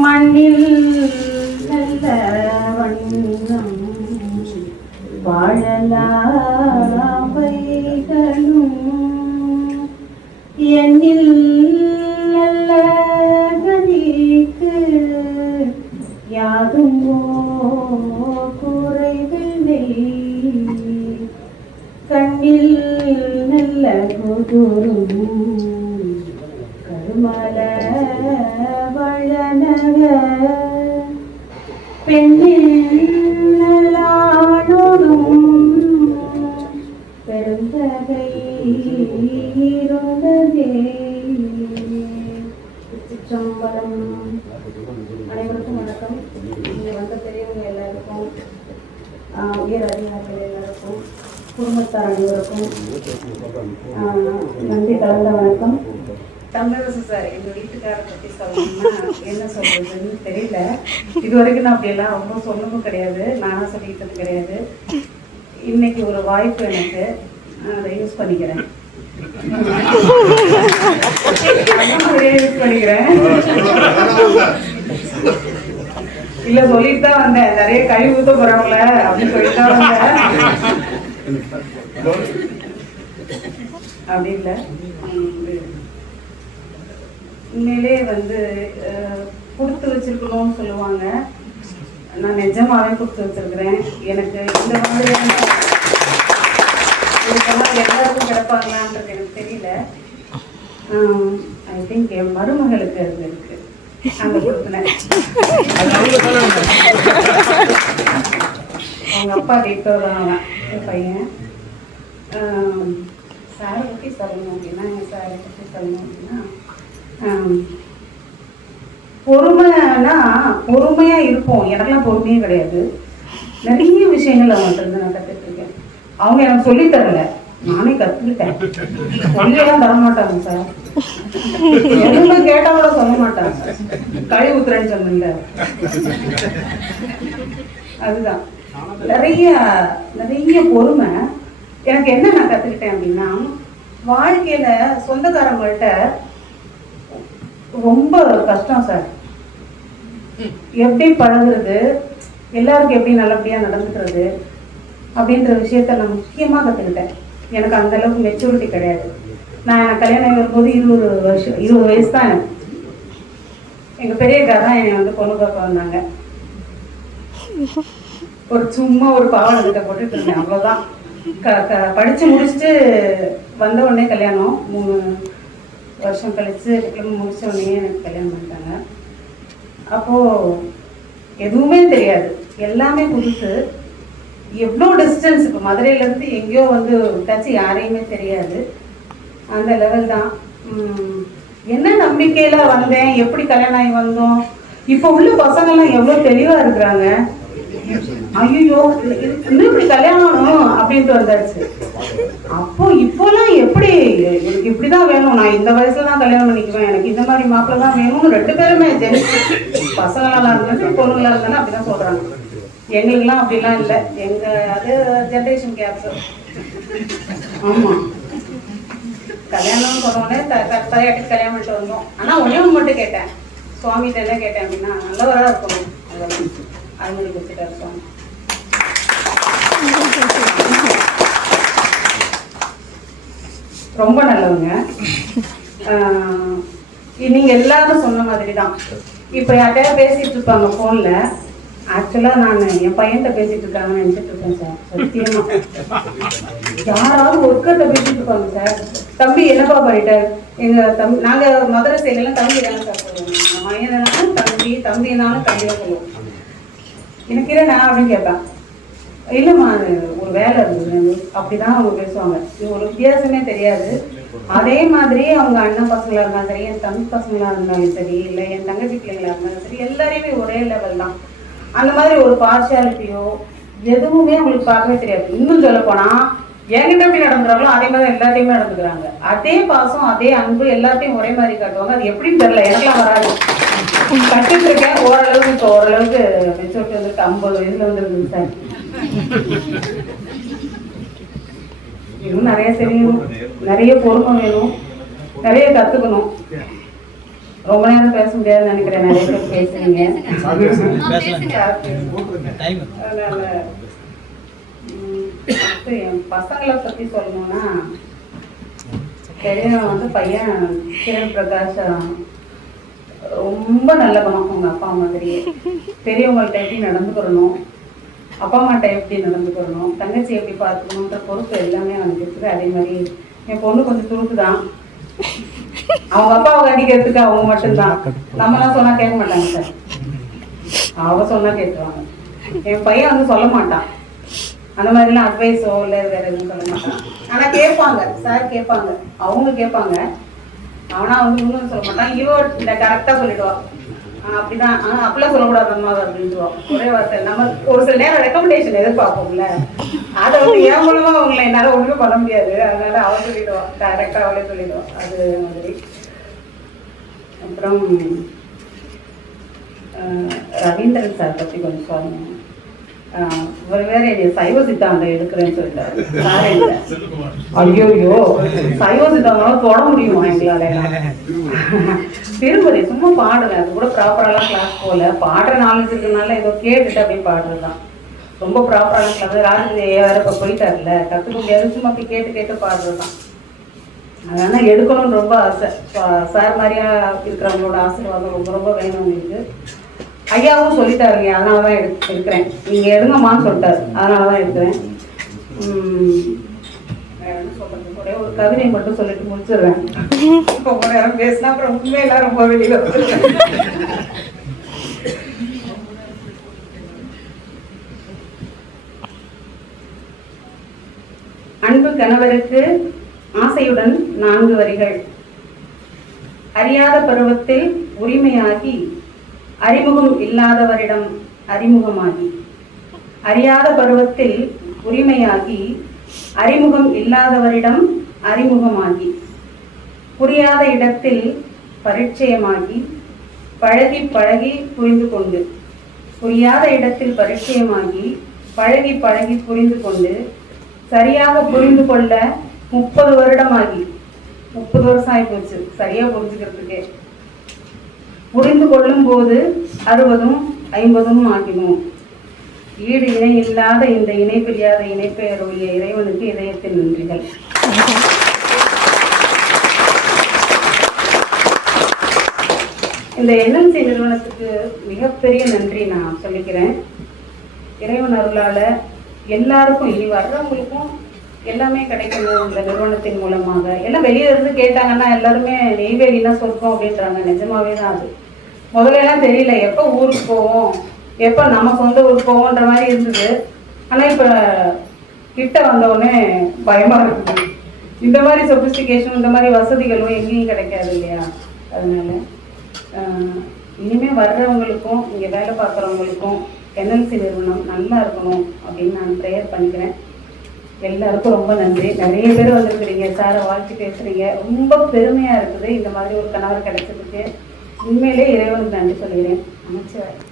மண்ணில் நல்ல வண்ணம் வாழலாவைகளும் கருமல வழனக பெண்ணில் பெருந்தகை இருந்ததே. சிற்றம்பலம் அனைவருக்கும் வணக்கம். இங்கே வந்த பெரியவங்க எல்லாருக்கும் உயர் அதிகாரிகள் எல்லாருக்கும் குடும்பத்தார் அனைவருக்கும் கலந்த வணக்கம். தமிழரசு சார் எங்கள் வீட்டுக்காரரை பற்றி சொல்லணும்னா என்ன சொல்கிறதுன்னு தெரியல. இது வரைக்கும் நான் அப்படியெல்லாம் ரொம்ப சொல்லவும் கிடையாது. நானும் சொல்லிக்கிட்டது கிடையாது. இன்னைக்கு ஒரு வாய்ப்பு எனக்கு. நான் அதை யூஸ் பண்ணிக்கிறேன். யூஸ் பண்ணிக்கிறேன். இல்ல சொல்லிட்டு தான் வந்தேன். நிறைய கழிவு ஊத்த போறாங்கள அப்படின்னு சொல்லிட்டு தான் வந்தேன். அப்படி இல்லை. உண்மையிலே வந்து கொடுத்து வச்சிருக்கணும்னு சொல்லுவாங்க. நான் நிஜமாவே கொடுத்து வச்சிருக்கிறேன். எனக்கு இந்த மாதிரியான இதெல்லாம் எல்லாருக்கும் கிடப்பாங்களான்றது எனக்கு தெரியல. ஐ திங்க் என் மருமகளுக்கு அது இருக்கு. அங்க கொடுத்தேன் அவங்க அப்பா டிட்டோ தான் என் பையன். சாரை பற்றி சொல்லணும் அப்படின்னா என் சாரை பற்றி சொல்லணும் அப்படின்னா பொறுமைனா பொறுமையாக இருப்போம். எனக்கெல்லாம் பொறுமையே கிடையாது. நிறைய விஷயங்கள் அவங்கள்ட்ட இருந்து நான் கற்றுட்ருக்கேன் அவங்க எனக்கு சொல்லித் தரல. நானே கற்றுக்கிட்டேன் சொல்லியெல்லாம் தர மாட்டாங்க சார். எதுவுமே கேட்டால் கூட சொல்ல மாட்டாங்க. கழி ஊத்துறேன்னு சொன்னேன்ல. அதுதான். நிறைய நிறைய பொறுமை. எனக்கு என்ன நான் கற்றுக்கிட்டேன் அப்படின்னா வாழ்க்கையில் சொந்தக்காரங்கள்ட்ட ரொம்ப கஷ்டம் சார். எப்படி பழகுறது எல்லாருக்கும் எப்படி நல்லபடியாக நடந்துக்கிறது அப்படின்ற விஷயத்த நான் முக்கியமாக கற்றுக்கிட்டேன் எனக்கு அந்த அளவுக்கு மெச்சூரிட்டி கிடையாது. நான் எனக்கு கல்யாணம் வரும்போது இருபது வருஷம் இருபது வயசு தான் எனக்கு. எங்கள் பெரியக்கா தான் என்னை வந்து பொண்ணு பார்க்க வந்தாங்க. ஒரு சும்மா ஒரு பாவாடை கிட்ட போட்டுட்டு இருந்தேன் அவ்வளோதான் க க படித்து முடிச்சுட்டு வந்த உடனே கல்யாணம் மூணு வருஷம் கழிச்சு டிப்ளமோ முடிச்ச உடனே எனக்கு கல்யாணம் பண்ணிட்டாங்க. அப்போது எதுவுமே தெரியாது. எல்லாமே புதுசு. எவ்வளோ டிஸ்டன்ஸ் இப்போ மதுரையிலேருந்து எங்கேயோ வந்து விட்டாச்சு யாரையுமே தெரியாது. அந்த லெவல் தான். என்ன நம்பிக்கையில் வந்தேன்? எப்படி கல்யாணம் ஆகி வந்தோம்? இப்போ உள்ள பசங்கெல்லாம் எவ்வளோ தெளிவாக இருக்கிறாங்க? ஐயோ இன்னும் இப்படி கல்யாணம் ஆகணும் அப்படின்ட்டு வந்தாச்சு. அப்போ இப்போலாம் எப்படி எனக்கு இப்படிதான் வேணும் நான் இந்த வயசுல தான் கல்யாணம் பண்ணிக்குவேன் எனக்கு இந்த மாதிரி மாப்பிள்ள தான் வேணும்னு ரெண்டு பேருமே ஜென்ஸ் பசங்களா இருந்தாலும் பொண்ணுங்களா இருந்தாலும் அப்படிதான் சொல்றாங்க. எங்களுக்கெல்லாம் அப்படிலாம் இல்லை. எங்க அது ஜென்ரேஷன் கேப்ஸ் ஆமா. கல்யாணம் சொன்னோடனே த கல்யாணம் பண்ணிட்டு வந்தோம். ஆனா ஒன்னே ஒன்று மட்டும் கேட்டேன். சுவாமிகிட்ட என்ன கேட்டேன் அப்படின்னா நல்லவராக இருக்கணும். அதெல்லாம் அனுமதி கொடுத்துட்டாரு சுவாமி. ரொம்ப நல்லவங்க. நீங்க எல்லாரும் சொன்ன மாதிரி தான் இப்போ யார்கிட்டயா பேசிட்டு இருப்பாங்க ஃபோன்ல ஆக்சுவலா நான் என் பையன்கிட்ட பேசிட்டு இருக்காங்கன்னு நினைச்சிட்டு இருக்கேன் சார். சத்தியமா. யாராவது ஒர்க்கர்ட்ட பேசிட்டு இருப்பாங்க சார். தம்பி என்னப்பா பண்ணிட்ட? எங்க தம்பி நாங்க மதுரை சைடுலாம் தம்பி தானே சார் சொல்லுவோம் மயனாலும் தம்பி தம்பினாலும் தம்பியா சொல்லுவோம். எனக்கு என்ன அப்படின்னு கேட்பேன். இல்லைம்மா ஒரு வேலை இருந்தது அப்படிதான் அவங்க பேசுவாங்க. இது ஒரு வித்தியாசமே தெரியாது. அதே மாதிரி அவங்க அண்ணன் பசங்களா இருந்தாலும் சரி என் தம்பி பசங்களா இருந்தாலும் சரி இல்லை என் தங்கச்சி பிள்ளைங்களா இருந்தாலும் சரி எல்லாரையுமே ஒரே லெவல் தான். அந்த மாதிரி ஒரு பார்ஷியாலிட்டியோ எதுவுமே அவங்களுக்கு பார்க்கவே தெரியாது. இன்னும் சொல்ல போனா என்கிட்ட எப்படி நடந்துறாங்களோ அதே மாதிரி தான் எல்லாத்தையுமே நடந்துக்கிறாங்க. அதே பாசம் அதே அன்பு எல்லாத்தையும் ஒரே மாதிரி காட்டுவாங்க. அது எப்படின்னு தெரியல எனக்குலாம் வராது. கட்டிட்டு இருக்கேன். ஓரளவுக்கு இப்போ ஓரளவுக்கு மெச்சூரிட்டி வந்துருக்கு. ஐம்பது வயசுல வந்துருக்குங்க சார். இன்னும் நிறைய தெரியணும் நிறைய பொறுப்பு வேணும். நிறைய கத்துக்கணும். ரொம்ப நேரம் பேச முடியாதுன்னு நினைக்கிறேன். நிறைய பேர் பேசுறீங்க என் பசங்களை பத்தி சொல்லணும்னா பெரியவன் வந்து பையன் கிரண் பிரகாஷ் ரொம்ப நல்ல குணம். அவங்க அப்பா மாதிரியே. பெரியவங்கள்ட்ட எப்படி நடந்துக்கிறணும் அப்பா அம்மாட்ட எப்படி நடந்துக்கிறணும் தங்கச்சி எப்படி பார்த்துக்கணுன்ற பொறுப்பு எல்லாமே அவனுக்கு இருக்குது அதே மாதிரி என் பொண்ணு கொஞ்சம் துருப்பு தான் அவங்க அப்பாவை அடிக்கிறதுக்கு அவங்க மட்டும்தான். நம்மலாம் சொன்னா கேட்க மாட்டாங்க சார். அவ சொன்னா கேட்டுவாங்க என் பையன் வந்து சொல்ல மாட்டான். அந்த மாதிரிலாம் அட்வைஸோ இல்லை வேற எதுவும் சொல்ல மாட்டான். ஆனா கேட்பாங்க. சார் கேட்பாங்க. அவங்க கேட்பாங்க. அவனா வந்து இன்னும் சொல்ல மாட்டான். இவ இந்த கரெக்டா சொல்லிடுவான் அப்படிதான். ஆஹ் அப்படிலாம் சொல்லக்கூடாது அம்மா அப்படின்னு ஒரே வார்த்தை. நம்ம ஒரு சில நேரம் ரெக்கமெண்டேஷன் எதிர்பார்ப்போம்ல. அதை வந்து என் மூலமா அவங்களை என்னால ஒண்ணுமே பண்ண முடியாது. அதனால அவன் சொல்லிடுவான். டைரக்டா அவளே சொல்லிடுவான். அது மாதிரி. அப்புறம் ரவீந்திரன் சார் பத்தி கொஞ்சம் சொல்லணும் இவர் வேற என்னைய சைவ சித்தாந்தம் எடுக்கிறேன்னு சொல்லிட்டாரு. சார் இல்லை ஐயோ ஐயோ. சைவ சித்தாந்தம் தொட முடியுமா எங்களால? திருப்பதி சும்மா பாடுவேன் அது கூட ப்ராப்பராலாம் கிளாஸ் போகல பாடுற நாலேஜ் இருக்கனால ஏதோ கேட்டுட்டு அப்படியே பாடுறது தான் ரொம்ப ப்ராப்பரான கிளாஸ் ராஜு வேற இப்போ போயிட்டார்ல கற்றுக்க முடியாது சும்மா போய் கேட்டு கேட்டு பாடுறது தான் அதனால எடுக்கணும்னு ரொம்ப ஆசை. சார் மாதிரியா இருக்கிறவங்களோட ஆசீர்வாதம் ரொம்ப ரொம்ப வேணும் உங்களுக்கு. ஐயாவும் சொல்லிட்டாருங்க அதனால தான் எடு எடுக்கிறேன். நீங்கள் எடுங்கம்மான்னு சொல்லிட்டாரு அதனால தான் எடுக்கிறேன் ஒரே ஒரு கவிதை மட்டும் சொல்லிட்டு முடிச்சிடுறேன். ரொம்ப நேரம் பேசினா அப்புறம் உண்மையெல்லாம் ரொம்ப வெளியில அன்பு கணவருக்கு ஆசையுடன் நான்கு வரிகள். அறியாத பருவத்தில் உரிமையாகி அறிமுகம் இல்லாதவரிடம் அறிமுகமாகி அறியாத பருவத்தில் உரிமையாகி அறிமுகம் இல்லாதவரிடம் அறிமுகமாகி புரியாத இடத்தில் பரிச்சயமாகி பழகி பழகி புரிந்து கொண்டு புரியாத இடத்தில் பரிச்சயமாகி பழகி பழகி புரிந்து கொண்டு சரியாக புரிந்து கொள்ள முப்பது வருடமாகி. முப்பது வருஷம் ஆகி போச்சு சரியாக புரிஞ்சுக்கிறதுக்கே. புரிந்து கொள்ளும் போது அறுபதும் ஐம்பதும் ஆகினோம் ஈடு இணை இல்லாத இந்த இணை பிரியாத இறைவனுக்கு இதயத்தில் நன்றிகள். இந்த என்எம்சி நிறுவனத்துக்கு மிகப்பெரிய நன்றி நான் சொல்லிக்கிறேன். இறைவன் அருளால எல்லாருக்கும் இனி வர்றவங்களுக்கும் எல்லாமே கிடைக்கணும் இந்த நிறுவனத்தின் மூலமாக. எல்லாம் வெளியே இருந்து கேட்டாங்கன்னா எல்லாருமே நெய்வேலினா சொர்க்கம் அப்படின்றாங்க. நிஜமாவே தான் அது. முதல்ல எல்லாம் தெரியல எப்போ ஊருக்கு போவோம் எப்போ நம்ம சொந்த ஊருக்கு போவோன்ற மாதிரி இருந்தது. ஆனால் இப்போ கிட்ட வந்தவுடனே பயமாக இருக்குது இந்த மாதிரி சொபிஸ்டிகேஷன் இந்த மாதிரி வசதிகளும் எங்கேயும் கிடைக்காது இல்லையா? அதனால இனிமேல் இனிமே வர்றவங்களுக்கும் இங்கே வேலை பார்க்குறவங்களுக்கும் என்எல்சி நிறுவனம் நல்லா இருக்கணும் அப்படின்னு நான் ப்ரேயர் பண்ணிக்கிறேன். எல்லாருக்கும் ரொம்ப நன்றி. நிறைய பேர் வந்திருக்கிறீங்க. சாரை வாழ்த்து பேசுறீங்க. ரொம்ப பெருமையா இருக்குது. இந்த மாதிரி ஒரு கணவர் கிடைச்சதுக்கு. உண்மையிலே இறைவனுக்கு நன்றி சொல்கிறேன் அமைச்சர்.